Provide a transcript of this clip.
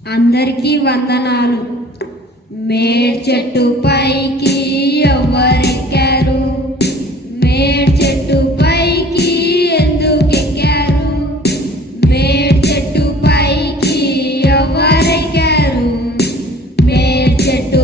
అందరికీ వందనాలు. మేడ్ చెట్టు పైకి ఎవరెక్కారు మేడ్ చెట్టు పైకి ఎందుకు ఎక్కారు మేడ్ చెట్టు పైకి ఎవరెక్కారు మేడ్ చెట్టు